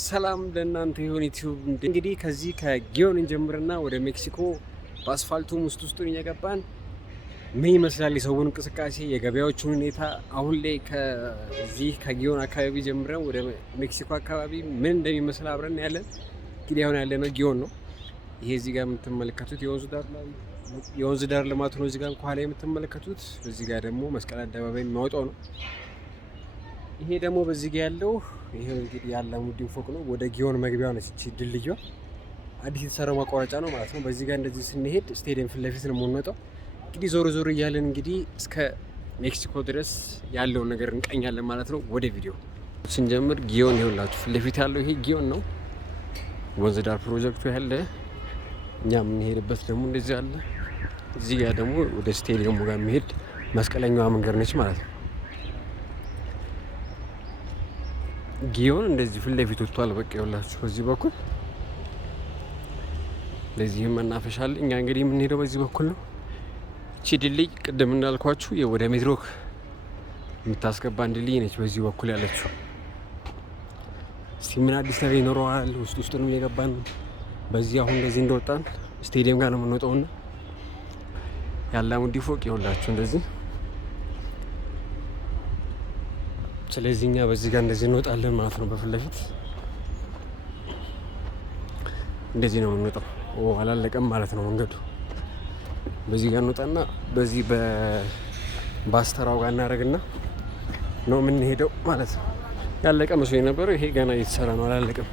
ሰላም ለእናንተ ይሁን ዩቲዩብ። እንግዲህ ከዚህ ከጊዮን እንጀምርና ወደ ሜክሲኮ በአስፋልቱም ውስጡን እየገባን ምን ይመስላል የሰውን እንቅስቃሴ፣ የገበያዎቹን ሁኔታ አሁን ላይ ከዚህ ከጊዮን አካባቢ ጀምረን ወደ ሜክሲኮ አካባቢ ምን እንደሚመስል አብረን ያለን። እንግዲህ አሁን ያለነው ጊዮን ነው። ይሄ እዚህ ጋር የምትመለከቱት የወንዝ ዳር ልማት ነው። እዚህ ጋር ከኋላ የምትመለከቱት፣ እዚህ ጋር ደግሞ መስቀል አደባባይ የሚያወጣው ነው። ይሄ ደግሞ በዚህ ጋር ያለው ይሄ እንግዲህ የአላሙዲን ፎቅ ነው። ወደ ጊዮን መግቢያው ነች እቺ ድልድዩ፣ አዲስ የተሰራው ማቋረጫ ነው ማለት ነው። በዚህ ጋር እንደዚህ ስንሄድ ስቴዲየም ፊት ለፊት ነው የምንወጣው። እንግዲህ ዞር እያለን እንግዲህ እስከ ሜክሲኮ ድረስ ያለውን ነገር እንቀኛለን ማለት ነው። ወደ ቪዲዮ ስንጀምር ጊዮን ይኸውላችሁ ፊት ለፊት ያለው ይሄ ጊዮን ነው። ወንዝ ዳር ፕሮጀክቱ ያለ፣ እኛ የምንሄድበት ደግሞ እንደዚህ አለ። እዚህ ጋር ደግሞ ወደ ስቴዲየሙ ጋር የሚሄድ መስቀለኛዋ መንገድ ነች ማለት ነው። ጊዮን እንደዚህ ፊት ለፊት ወጥቷል። በቃ ይኸውላችሁ በዚህ በኩል ለዚህም መናፈሻ አለ። እኛ እንግዲህ የምንሄደው በዚህ በኩል ነው። እቺ ድልድይ ቅድም እንዳልኳችሁ ወደ ሜትሮክ የምታስገባን ድልድይ ነች፣ በዚህ በኩል ያለችው። እስቲ ምን አዲስ ነገር ይኖረዋል? ውስጡንም የገባን በዚህ አሁን እንደዚህ እንደወጣን ስቴዲየም ጋር ነው የምንወጣውና የአላሙዲ ፎቅ ይኸውላችሁ እንደዚህ። ስለዚህ እኛ በዚህ ጋር እንደዚህ እንወጣለን ማለት ነው። በፊት ለፊት እንደዚህ ነው የምንወጣው። አላለቀም ማለት ነው መንገዱ። በዚህ ጋር እንወጣና በዚህ በባስተራው ጋር እናደርግና ነው የምንሄደው ማለት ነው። ያለቀ መስሎኝ ነበር። ይሄ ገና እየተሰራ ነው፣ አላለቀም።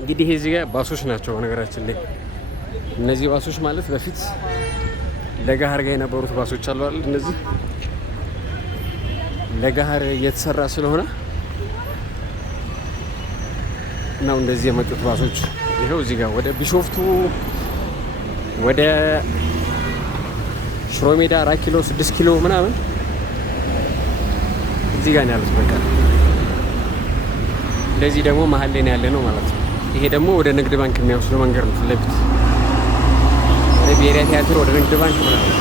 እንግዲህ ይሄ እዚህ ጋር ባሶች ናቸው በነገራችን ላይ። እነዚህ ባሶች ማለት በፊት ለጋር ጋር የነበሩት ባሶች አሉ አይደል? እነዚህ ለጋር እየተሰራ ስለሆነ ነው እንደዚህ የመጡት ባሶች። ይሄው እዚህ ጋር ወደ ቢሾፍቱ፣ ወደ ሽሮ ሜዳ 4 ኪሎ 6 ኪሎ ምናምን እዚህ ጋር ነው ያሉት። በቃ እንደዚህ ደግሞ መሀል ላይ ነው ያለ ነው ማለት ነው። ይሄ ደግሞ ወደ ንግድ ባንክ የሚወስደው መንገድ ነው። ፊት ለፊት ወደ ብሔራዊ ቲያትር፣ ወደ ንግድ ባንክ ምናምን።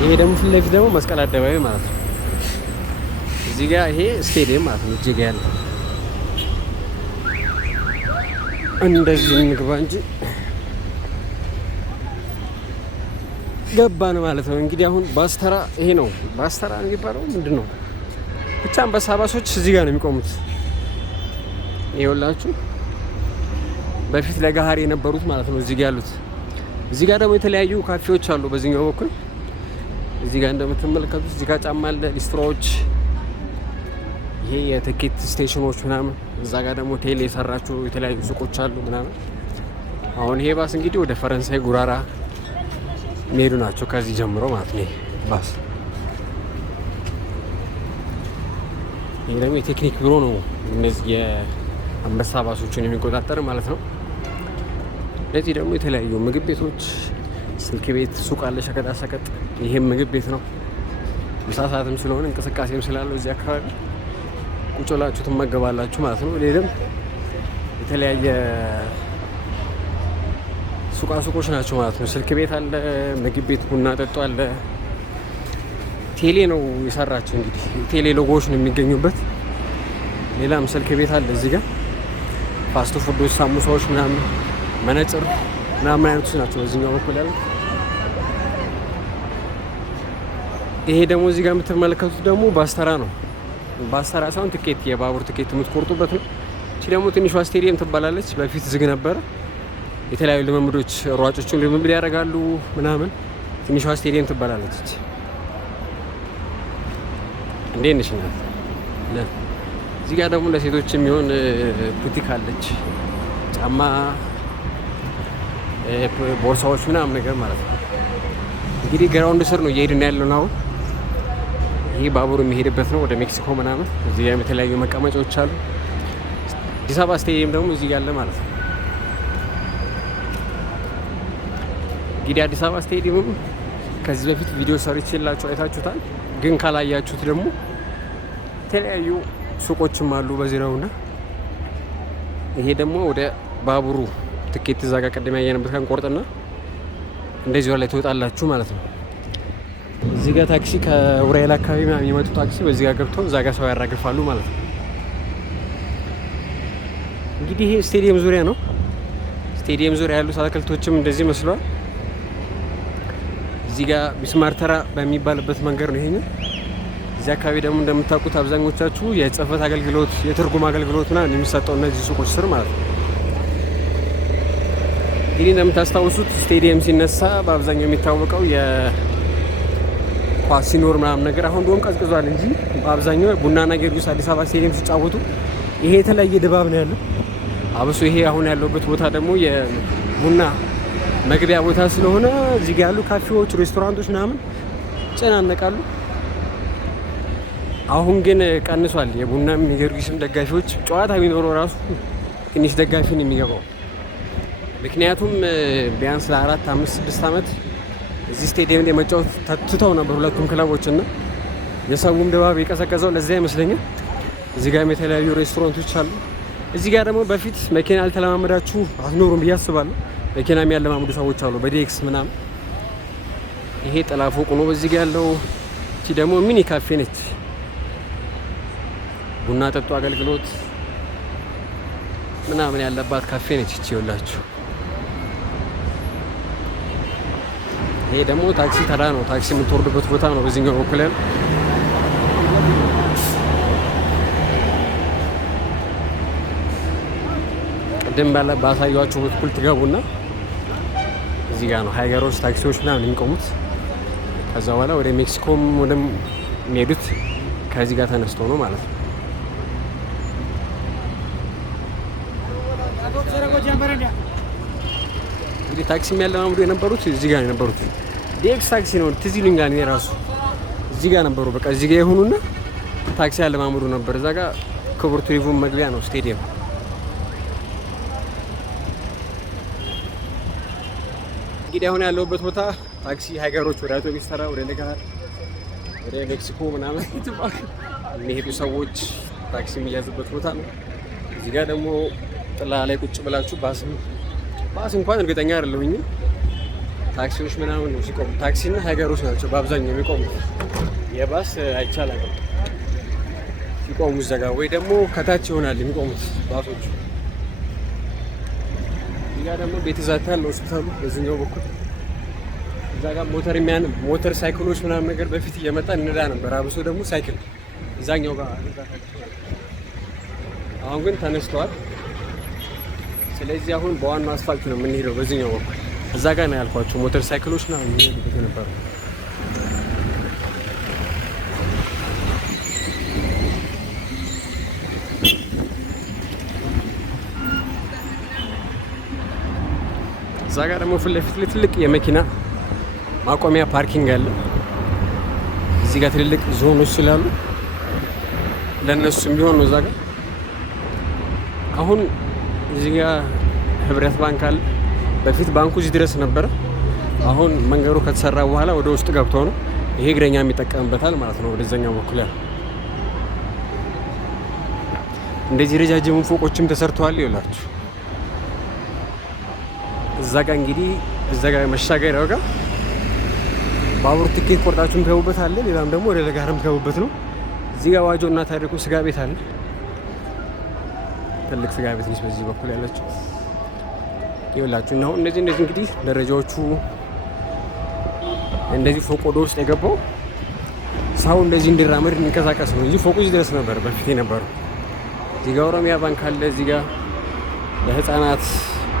ይሄ ደግሞ ፊት ለፊት ደግሞ መስቀል አደባባይ ማለት ነው። እዚህ ጋር ይሄ ስቴዲየም ማለት ነው። እዚህ ጋር ያለው እንደዚህ እንግባ እንጂ ገባን ማለት ነው። እንግዲህ አሁን ባስተራ ይሄ ነው። ባስተራ የሚባለው ምንድን ነው? ብቻ አንበሳ ባሶች እዚህ ጋር ነው የሚቆሙት። ይኸውላችሁ በፊት ለጋሃር የነበሩት ማለት ነው እዚህ ጋር ያሉት። እዚህ ጋር ደግሞ የተለያዩ ካፌዎች አሉ በዚህኛው በኩል። እዚህ ጋር እንደምትመለከቱት እዚህ ጋር ጫማ አለ፣ ሊስትሮዎች፣ ይሄ የትኬት ስቴሽኖች ምናምን። እዛ ጋር ደግሞ ቴሌ የሰራቸው የተለያዩ ሱቆች አሉ ምናምን። አሁን ይሄ ባስ እንግዲህ ወደ ፈረንሳይ ጉራራ የሚሄዱ ናቸው ከዚህ ጀምሮ ማለት ነው። ይሄ ባስ ይሄ ደግሞ የቴክኒክ ቢሮ ነው፣ እነዚህ የአንበሳ ባሶችን የሚቆጣጠር ማለት ነው። ለዚህ ደግሞ የተለያዩ ምግብ ቤቶች፣ ስልክ ቤት፣ ሱቅ አለ፣ ሸቀጣሸቀጥ። ይሄም ምግብ ቤት ነው። ምሳ ሰዓትም ስለሆነ እንቅስቃሴም ስላለው እዚህ አካባቢ ቁጭ ብላችሁ ትመገባላችሁ ማለት ነው። ሌላም የተለያየ ሱቆች ናቸው ማለት ነው። ስልክ ቤት አለ፣ ምግብ ቤት፣ ቡና ጠጡ አለ። ቴሌ ነው የሰራቸው እንግዲህ ቴሌ ሎጎዎች ነው የሚገኙበት። ሌላም ስልክ ቤት አለ እዚህ ጋር። ፋስት ፉዶች፣ ሳሙሳዎች ምናምን፣ መነጽር ምናምን አይነቶች ናቸው በዚህኛው በኩል ያለ። ይሄ ደግሞ እዚህ ጋር የምትመለከቱት ደግሞ ባስተራ ነው። ባስተራ ሳይሆን ትኬት፣ የባቡር ትኬት የምትቆርጡበት ነው። እቺ ደግሞ ትንሿ ስቴዲየም ትባላለች። በፊት ዝግ ነበረ። የተለያዩ ልምምዶች፣ ሯጮችን ልምምድ ያደርጋሉ ምናምን። ትንሿ ስቴዲየም ትባላለች። እቺ እንዴት ነሽ? እዚህ ጋር ደግሞ ለሴቶች የሚሆን ቡቲክ አለች። ጫማ፣ ቦርሳዎች ምናምን ነገር ማለት ነው። እንግዲህ ግራውንድ ስር ነው እየሄድን ያለነው አሁን። ይሄ ባቡር የሚሄድበት ነው ወደ ሜክሲኮ ምናምን። እዚህ ጋር የተለያዩ መቀመጫዎች አሉ። አዲስ አበባ ስቴዲየም ደግሞ እዚህ ያለ ማለት ነው። እንግዲህ አዲስ አበባ ስቴዲየም ከዚህ በፊት ቪዲዮ ሰርቼላችሁ አይታችሁታል። ግን ካላያችሁት ደግሞ የተለያዩ ሱቆችም አሉ በዚህውና። ይሄ ደግሞ ወደ ባቡሩ ትኬት እዛ ጋር ቀደም ያየንበት ካን ቆርጥና እንደዚህ ላይ ትወጣላችሁ ማለት ነው። እዚህ ጋር ታክሲ ከኡራኤል አካባቢ ምናምን የሚመጡ ታክሲ በዚህ ጋር ገብተው እዛ ጋር ሰው ያራግፋሉ ማለት ነው። እንግዲህ ይሄ ስቴዲየም ዙሪያ ነው። ስቴዲየም ዙሪያ ያሉት አትክልቶችም እንደዚህ መስለዋል። እዚህ ጋር ቢስማር ተራ በሚባልበት መንገድ ነው ይሄኛው። እዚህ አካባቢ ደግሞ እንደምታውቁት አብዛኞቻችሁ የጽህፈት አገልግሎት፣ የትርጉም አገልግሎት ምናምን የሚሰጠው እነዚህ ሱቆች ስር ማለት ነው። እንግዲህ እንደምታስታውሱት ስቴዲየም ሲነሳ በአብዛኛው የሚታወቀው የኳስ ሲኖር ምናምን ነገር፣ አሁን እንደውም ቀዝቅዟል እንጂ በአብዛኛው ቡናና ጊዮርጊስ አዲስ አበባ ስቴዲየም ሲጫወቱ ይሄ የተለያየ ድባብ ነው ያለው። አብሶ ይሄ አሁን ያለበት ቦታ ደግሞ የቡና መግቢያ ቦታ ስለሆነ እዚህ ጋር ያሉ ካፌዎች፣ ሬስቶራንቶች ምናምን ይጨናነቃሉ። አሁን ግን ቀንሷል። የቡናም የጊዮርጊስም ደጋፊዎች ጨዋታ ቢኖረው ራሱ ትንሽ ደጋፊ ነው የሚገባው። ምክንያቱም ቢያንስ ለ4፣ 5፣ 6 ዓመት እዚህ ስቴዲየም ላይ መጫወት ትተው ነበር ሁለቱም ክለቦች እና የሰውም ድባብ የቀዘቀዘው ለዚያ ይመስለኛል። እዚህ ጋርም የተለያዩ ሬስቶራንቶች አሉ። እዚህ ጋር ደግሞ በፊት መኪና ያልተለማመዳችሁ አትኖሩም ብዬ አስባለሁ። መኪና የሚያለማምዱ ሰዎች አሉ በዲኤክስ ምናምን። ይሄ ጥላ ፎቅ ነው በዚህ ጋር ያለው። እቺ ደግሞ ሚኒ ካፌ ነች። ቡና ጠጡ አገልግሎት ምናምን ያለባት ካፌ ነች እቺ ይኸውላችሁ። ይሄ ደግሞ ታክሲ ተራ ነው። ታክሲ የምትወርዱበት ቦታ ነው በዚህኛው በኩል ያለው። ቅድም ባሳያችሁ በኩል ትገቡና እዚህ ጋር ነው ሃይገሮች ታክሲዎች ምናምን የሚቆሙት። ከዛ በኋላ ወደ ሜክሲኮም ወደሚሄዱት ከዚህ ጋር ተነስቶ ነው ማለት ነው። እንግዲህ ታክሲ የሚያለማምዱ የነበሩት እዚህ ጋር የነበሩት ዲኤክስ ታክሲ ነው ትዝ ይሉኛል። እኔ ራሱ እዚህ ጋር ነበሩ። በቃ እዚህ ጋር የሆኑና ታክሲ ያለማምዱ ነበር። እዛ ጋር ክቡር ቱሪዝም መግቢያ ነው ስቴዲየም። እንግዲህ አሁን ያለሁበት ቦታ ታክሲ ሃይገሮች ወደ አውቶቢስ ተራ፣ ወደ ለጋር፣ ወደ ሜክሲኮ ምናምን የሚሄዱ ሰዎች ታክሲ የሚያዙበት ቦታ ነው። እዚህ ጋር ደግሞ ጥላ ላይ ቁጭ ብላችሁ ባስ እንኳን እርግጠኛ አይደለሁኝም ታክሲዎች ምናምን ነው ሲቆሙ። ታክሲና ሃይገሮች ናቸው በአብዛኛው የሚቆሙት። የባስ አይቻልም ሲቆሙ እዛ ጋር ወይ ደግሞ ከታች ይሆናል የሚቆሙት ባሶቹ። እዚህ ጋር ደግሞ ቤተ ዛታ ያለው ሆስፒታሉ በዚህኛው በኩል። እዛ ጋር ሞተር ሳይክሎች ምናምን ነገር በፊት እየመጣ እንዳ ነበር። አብሶ ደግሞ ሳይክል እዛኛው ጋር አሁን ግን ተነስተዋል። ስለዚህ አሁን በዋናው አስፋልት ነው የምንሄደው በዚህኛው በኩል። እዛ ጋር ነው ያልኳቸው ሞተር ሳይክሎች ነው የሚሄዱበት የነበረው። እዛ ጋር ደግሞ ፊት ለፊት ትልቅ የመኪና ማቆሚያ ፓርኪንግ አለ። እዚህ ጋር ትልልቅ ዞኖች ስላሉ ለእነሱም ቢሆን ነው እዛ ጋር። አሁን እዚህ ጋር ህብረት ባንክ አለ። በፊት ባንኩ እዚህ ድረስ ነበረ። አሁን መንገዱ ከተሰራ በኋላ ወደ ውስጥ ገብቶ ነው ይሄ እግረኛ የሚጠቀምበታል ማለት ነው። ወደዛኛው በኩል ያለ እንደዚህ ረጃጅም ፎቆችም ተሰርተዋል ይላችሁ። እዛ ጋር እንግዲህ እዛ ጋር መሻገሪያው ጋር ባቡር ትኬት ቆርጣችሁም ትገቡበት አለ። ሌላም ደግሞ ወደ ለጋርም ትገቡበት ነው። እዚህ ጋር ዋጆ እና ታሪኩ ስጋ ቤት አለ። ትልቅ ስጋ ቤት ነች በዚህ በኩል ያለችው ይኸውላችሁ። እና አሁን እነዚህ እንግዲህ ደረጃዎቹ እንደዚህ ፎቅ ወደ ውስጥ የገባው ሰው እንደዚህ እንዲራመድ እንዲንቀሳቀስ ነው እንጂ ፎቁ እዚህ ድረስ ነበር በፊት የነበረው። እዚህ ጋር ኦሮሚያ ባንክ አለ። እዚህ ጋር ለህፃናት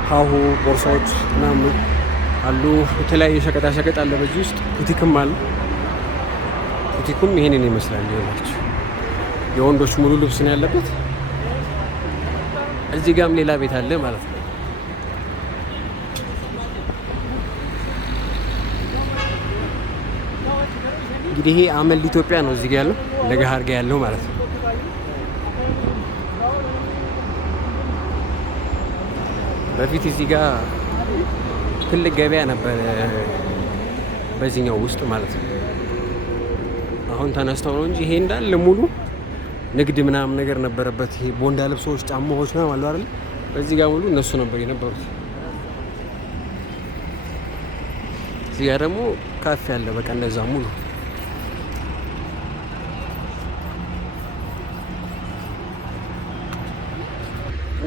ሀሁ ቦርሳዎች ምናምን አሉ። የተለያየ ሸቀጣ ሸቀጥ አለ በዚህ ውስጥ። ቡቲክም አለ። ቡቲኩም ይሄንን ይመስላል። ይኸውላችሁ የወንዶች ሙሉ ልብስ ነው ያለበት። እዚህ ጋርም ሌላ ቤት አለ ማለት ነው። እንግዲህ ይሄ አመል ኢትዮጵያ ነው እዚህ ጋር ያለው ለገሃር ጋር ያለው ማለት ነው። በፊት እዚህ ጋር ትልቅ ገበያ ነበር በዚህኛው ውስጥ ማለት ነው። አሁን ተነስተው ነው እንጂ ይሄ እንዳለ ሙሉ ንግድ ምናምን ነገር ነበረበት። ይሄ ቦንዳ ልብሶች፣ ጫማዎች ምናምን አሉ አይደል? በዚህ ጋር ሙሉ እነሱ ነበር የነበሩት። እዚህ ጋር ደግሞ ካፌ አለ። በቃ እንደዛ ሙሉ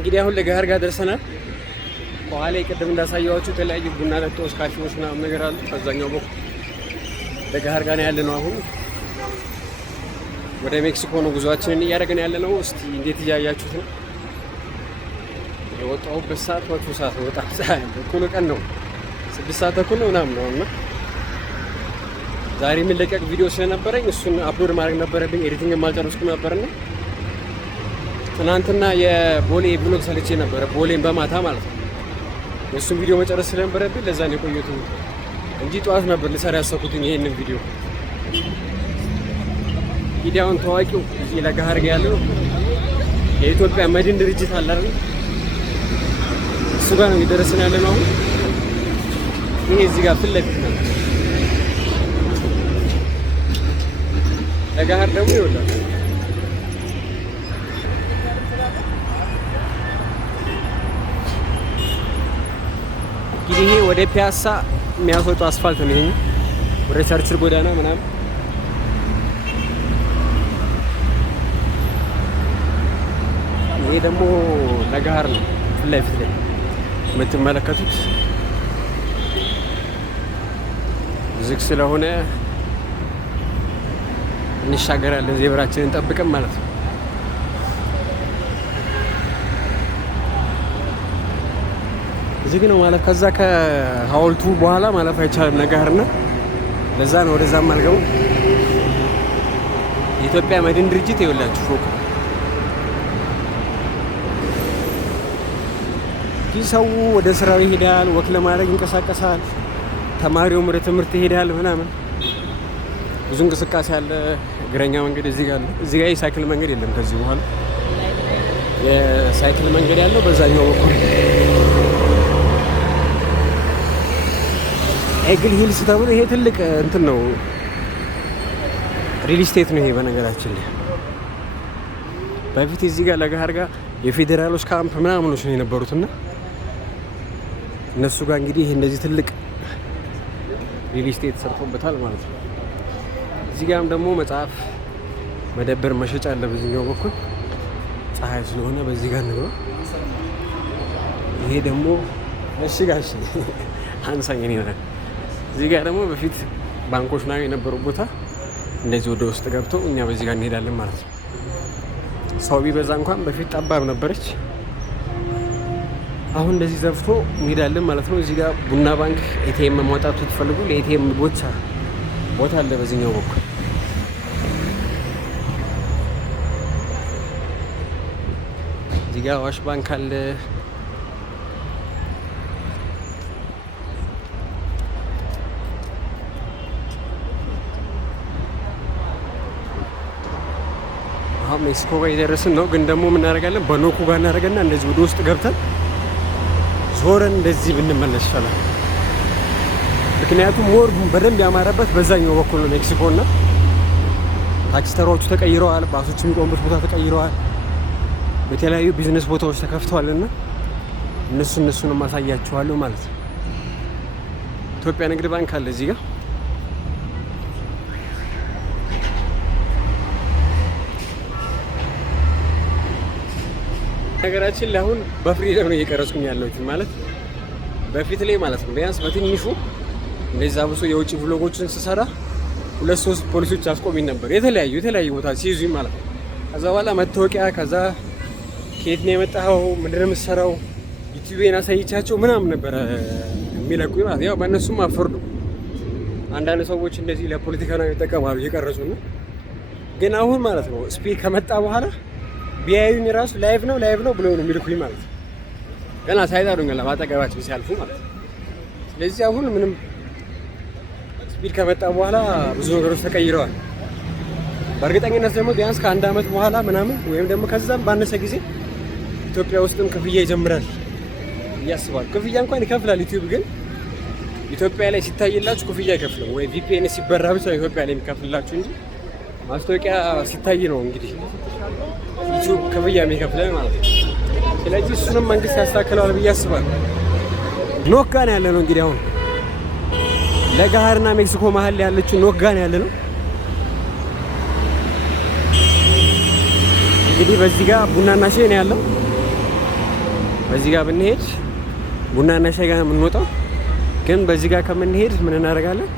እንግዲህ አሁን ለገሃር ጋር ደርሰናል። ከኋላ ቅድም እንዳሳየዋችሁ የተለያዩ ቡና ጠጦች፣ ካፌዎች ምናምን ነገር አሉ። ከዛኛው በኩል ለገሃር ጋር ያለ ነው። አሁን ወደ ሜክሲኮ ነው ጉዟችንን እያደረግን ያለ ነው። እስቲ እንዴት እያያችሁት ነው? የወጣሁበት ሰዓት መጥፎ ሰዓት ነው። በጣም እኩለ ቀን ነው፣ 6 ሰዓት ተኩል ነው ምናምን ነው እና ዛሬ የሚለቀቅ ቪዲዮ ስለነበረኝ እሱን አፕሎድ ማድረግ ነበረብኝ። ኤዲቲንግ የማልጨረስኩ ነበርና ትናንትና የቦሌ ብሎግ ሰርቼ ነበረ፣ ቦሌን በማታ ማለት ነው። የእሱን ቪዲዮ መጨረስ ስለነበረብኝ ለዛ ነው የቆየሁት እንጂ ጠዋት ነበር ልሰራ ያሰብኩትኝ ይሄንን ቪዲዮ። ቪዲዮውን ታዋቂው እዚህ ለገሃር ጋር ያለው የኢትዮጵያ መድን ድርጅት አለ አይደል? እሱ ጋር ነው እየደረስን ያለ ነው አሁን። ይሄ እዚህ ጋር ፊት ለፊት ነው። ለገሃር ደግሞ ይወላል እንግዲህ ይሄ ወደ ፒያሳ የሚያስወጣው አስፋልት ነው። ይሄ ወደ ቸርችል ጎዳና ምናምን ይሄ ደግሞ ለገሃር ነው። ፊት ለፊት ላይ የምትመለከቱት ዝግ ስለሆነ እንሻገራለን፣ ዜብራችንን ጠብቀን ማለት ነው። ዝግ ነው ማለት ከዛ ከሐውልቱ በኋላ ማለፍ አይቻልም ለገሃርና ለዛ ነው ወደዛም አልገቡ። የኢትዮጵያ መድን ድርጅት ይኸውላችሁ ፎቅ ይህ ሰው ወደ ስራው ይሄዳል፣ ወክ ለማድረግ ይንቀሳቀሳል፣ ተማሪውም ወደ ትምህርት ይሄዳል ምናምን ብዙ እንቅስቃሴ አለ። እግረኛ መንገድ እዚህ ጋር ነው። እዚህ ጋር የሳይክል መንገድ የለም። ከዚህ በኋላ የሳይክል መንገድ ያለው በዛኛው በኩል ኤግል ሂልስ ተብሎ ይሄ ትልቅ እንትን ነው፣ ሪል ስቴት ነው ይሄ። በነገራችን ላይ በፊት እዚህ ጋር ለገሃር ጋር የፌዴራሎች ካምፕ ምናምኖች ነው የነበሩትና እነሱ ጋር እንግዲህ ይሄ እንደዚህ ትልቅ ሪል ስቴት ሰርቶበታል ማለት ነው። እዚህ ጋርም ደግሞ መጽሐፍ መደብር መሸጫ አለ በዚህኛው በኩል። ፀሐይ ስለሆነ በዚህ ጋር ነው። ይሄ ደግሞ እሺ ጋሽ አንሳኝ ነው። እዚህ ጋር ደግሞ በፊት ባንኮች ናቸው የነበሩ ቦታ እንደዚህ ወደ ውስጥ ገብተው እኛ በዚህ ጋር እንሄዳለን ማለት ነው። ሰው ቢበዛ እንኳን በፊት ጠባብ ነበረች፣ አሁን እንደዚህ ዘፍቶ እንሄዳለን ማለት ነው። እዚህ ጋር ቡና ባንክ ኤቲኤም ማውጣት ትፈልጉ ለኤቲኤም ቦታ አለ በዚህኛው በኩል። እዚህ ጋር አዋሽ ባንክ አለ። አሁን ሜክሲኮ ጋር የደረስን ነው። ግን ደግሞ የምናደርጋለን በኖኩ ጋር እናደርገና እንደዚህ ወደ ውስጥ ገብተን ዞረን እንደዚህ ብንመለስ ይሻላል። ምክንያቱም ሞር በደንብ ያማረበት በዛኛው በኩል ነው ሜክሲኮ እና ታክሲ ተራዎቹ ተቀይረዋል፣ ባሶች የሚቆሙበት ቦታ ተቀይረዋል፣ በተለያዩ ቢዝነስ ቦታዎች ተከፍተዋል እና እነሱን ማሳያችኋለሁ ማለት ነው። ኢትዮጵያ ንግድ ባንክ አለ እዚህ ጋር። ነገራችን ላይ አሁን በፍሪደም ነው እየቀረጽኩኝ ያለሁት ማለት በፊት ላይ ማለት ነው። ቢያንስ በትንሹ እንደዛ ብሶ የውጭ ብሎጎችን ስሰራ 2-3 ፖሊሶች አስቆሚኝ ነበር፣ የተለያዩ ቦታ ሲይዙኝ ማለት ነው። ከዛ በኋላ መታወቂያ፣ ከዛ ከየት ነው የመጣኸው፣ ምንድን ነው የምትሰራው፣ ዩቲዩብን አሳይቻቸው ምናምን ነበር የሚለቁኝ ማለት ያው በእነሱም አፈርዱ። አንዳንድ ሰዎች እንደዚህ ለፖለቲካ ነው ይጠቀማሉ እየቀረጹ ነው። ግን አሁን ማለት ነው ስፒድ ከመጣ በኋላ ቢያዩኝ ራሱ ላይቭ ነው ብሎ ነው የሚልኩኝ ማለት ነው። ገና ሳይጠሩኝ ለማጠገባቸው ሲያልፉ ማለት ነው። ስለዚህ አሁን ምንም ስፒድ ከመጣ በኋላ ብዙ ነገሮች ተቀይረዋል። በእርግጠኝነት ደግሞ ቢያንስ ከ1 ዓመት በኋላ ምናምን ወይም ደግሞ ከዛም ባነሰ ጊዜ ኢትዮጵያ ውስጥም ክፍያ ይጀምራል እያስባል። ክፍያ እንኳን ይከፍላል ዩቲዩብ፣ ግን ኢትዮጵያ ላይ ሲታይላችሁ ክፍያ አይከፍልም። ወይ ቪፒኤን ሲበራ ብቻ ኢትዮጵያ ላይ የሚከፍልላችሁ እንጂ ማስታወቂያ ሲታይ ነው እንግዲህ ዩቲዩብ ክፍያ የሚከፍለን ማለት ነው። ስለዚህ እሱንም መንግስት ያስተካክለዋል ብዬ አስባለሁ። ኖክ ጋር ያለ ነው እንግዲህ አሁን ለገሃርና ሜክሲኮ መሀል ያለችው ኖክ ጋር ያለ ነው። እንግዲህ በዚህ ጋር ቡናና ሻይ ነው ያለው። በዚህ ጋር ብንሄድ ቡናና ሻይ ጋር የምንወጣው ግን በዚህ ጋር ከምንሄድ ምን እናደርጋለን?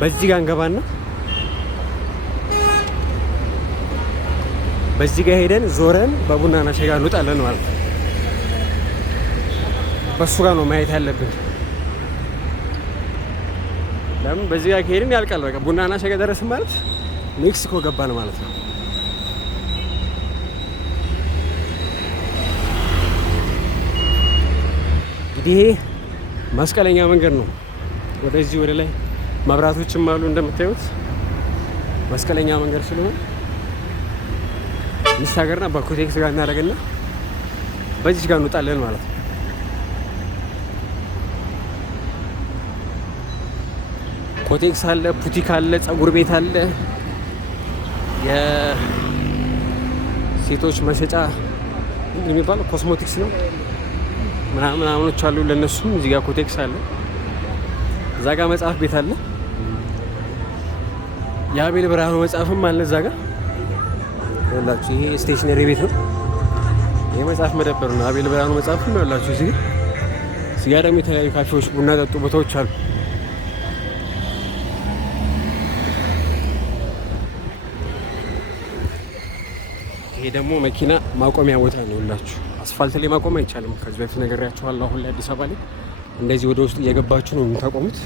በዚህ ጋር እንገባና በዚህ ጋር ሄደን ዞረን በቡናና ሻይ ጋር እንወጣለን ማለት ነው። በሱ ጋር ነው ማየት ያለብን። ለምን በዚህ ጋር ከሄድን ያልቃል። በቃ ቡናና ሻይ ጋር ደረስን ማለት ሜክሲኮ ገባን ማለት ነው። እንግዲህ ይሄ መስቀለኛ መንገድ ነው። ወደዚህ ወደ ላይ መብራቶችም አሉ እንደምታዩት። መስቀለኛ መንገድ ስለሆነ እንሻገርና በኮቴክስ ጋር እናደርግና በዚህ ጋር እንወጣለን ማለት ነው። ኮቴክስ አለ፣ ፑቲክ አለ፣ ጸጉር ቤት አለ፣ የሴቶች መሸጫ የሚባለው ኮስሞቲክስ ነው ምናምኖች አሉ። ለነሱም እዚህ ጋር ኮቴክስ አለ። እዛ ጋር መጽሐፍ ቤት አለ። የአቤል ብርሃኑ መጽሐፍም አለ እዛ ጋር ያላችሁ። ይሄ ስቴሽነሪ ቤት ነው። ይሄ መጽሐፍ መደብር ነው። አቤል ብርሃኑ መጽሐፍም ያላችሁ እዚህ ጋር ደግሞ የተለያዩ ካፌዎች፣ ቡና ጠጡ ቦታዎች አሉ። ይሄ ደግሞ መኪና ማቆሚያ ቦታ ነው ያላችሁ። አስፋልት ላይ ማቆም አይቻልም። ከዚህ በፊት ነግሬያችኋለሁ። አሁን ላይ አዲስ አበባ ላይ እንደዚህ ወደ ውስጥ እየገባችሁ ነው የምታቆሙት።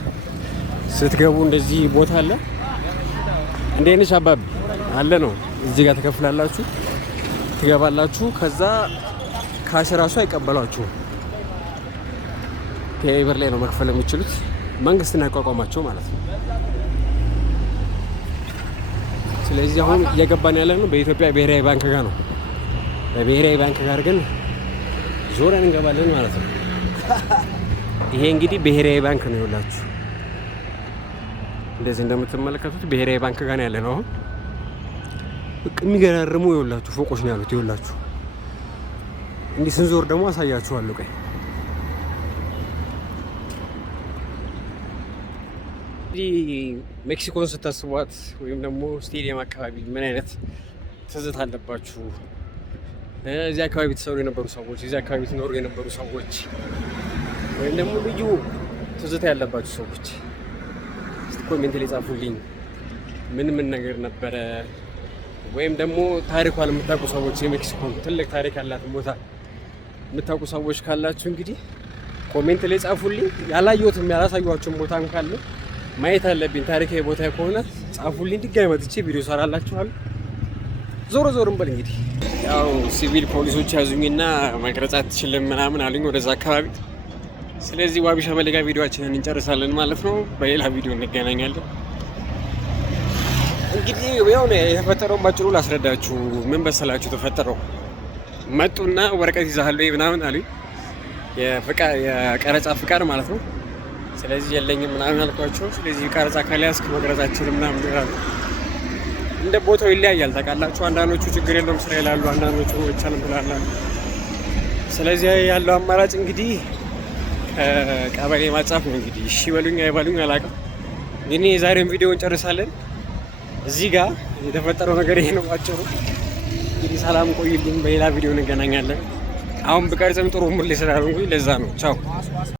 ስትገቡ እንደዚህ ቦታ አለ። እንዴት ነሽ አባቢ አለ ነው። እዚህ ጋር ተከፍላላችሁ፣ ትገባላችሁ። ከዛ ካሽ ራሱ አይቀበሏችሁም። ቴሌብር ላይ ነው መክፈል የምችሉት። መንግስትን ያቋቋማቸው ማለት ነው። ስለዚህ አሁን እየገባን ያለ ነው በኢትዮጵያ ብሔራዊ ባንክ ጋር ነው። በብሔራዊ ባንክ ጋር ግን ዞረን እንገባለን ማለት ነው። ይሄ እንግዲህ ብሔራዊ ባንክ ነው ይኸውላችሁ። እንደዚህ እንደምትመለከቱት ብሔራዊ ባንክ ጋር ነው ያለ ነው። አሁን የሚገራርሙ ይኸውላችሁ ፎቆች ነው ያሉት። ይኸውላችሁ እንዲህ ስንዞር ደግሞ አሳያችኋለሁ። ቆይ ሜክሲኮን ስታስቧት ወይም ደግሞ ስቴዲየም አካባቢ ምን አይነት ትዝታ አለባችሁ? እዚህ አካባቢ ተሰሩ የነበሩ ሰዎች፣ እዚህ አካባቢ ትኖሩ የነበሩ ሰዎች ወይም ደግሞ ልዩ ትዝታ ያለባችሁ ሰዎች ኮሜንት ላይ ጻፉልኝ። ምን ነገር ነበረ? ወይም ደግሞ ታሪኳን የምታውቁ ሰዎች የሜክሲኮን ትልቅ ታሪክ ያላትን ቦታ የምታውቁ ሰዎች ካላችሁ እንግዲህ ኮሜንት ላይ ጻፉልኝ። ያላየሁትም ያላሳየኋችሁም ቦታም ካለ ማየት አለብኝ ታሪካዊ ቦታ ከሆነ ጻፉልኝ። ድጋሚ መጥቼ ቪዲዮ ሰራላችኋለሁ። ዞሮ እንበል እንግዲህ ያው ሲቪል ፖሊሶች ያዙኝና መቅረጽ አትችልም ምናምን አሉኝ ወደዛ አካባቢ። ስለዚህ ዋቢ ሸበሌ ጋር ቪዲዮአችንን እንጨርሳለን ማለት ነው። በሌላ ቪዲዮ እንገናኛለን። እንግዲህ ያው የተፈጠረውን ባጭሩ ላስረዳችሁ። ምን በሰላችሁ ተፈጠረው? መጡና ወረቀት ይዛሃል ወይ ምናምን አሉኝ። የቀረጻ ፍቃድ ማለት ነው። ስለዚህ የለኝም ምናምን አልኳቸው። ስለዚህ ቀረጻ ካልያዝክ መቅረጻችን ምናምን ይላሉ። እንደ ቦታው ይለያያል ታውቃላችሁ። አንዳንዶቹ ችግር የለውም ስራ ይላሉ፣ አንዳንዶቹ ይቻላል ብላሉ። ስለዚህ ያለው አማራጭ እንግዲህ ቀበሌ ማጻፍ ነው። እንግዲህ እሺ በሉኝ አይበሉኝ አላውቅም። ግን የዛሬውን ቪዲዮ እንጨርሳለን። እዚህ ጋር የተፈጠረው ነገር ይሄ ነው አጭሩ። እንግዲህ ሰላም ቆዩልኝ። በሌላ ቪዲዮ እንገናኛለን። አሁን ብቀርጽም ጥሩ ሙሌ ስላልሆንኩኝ ለዛ ነው። ቻው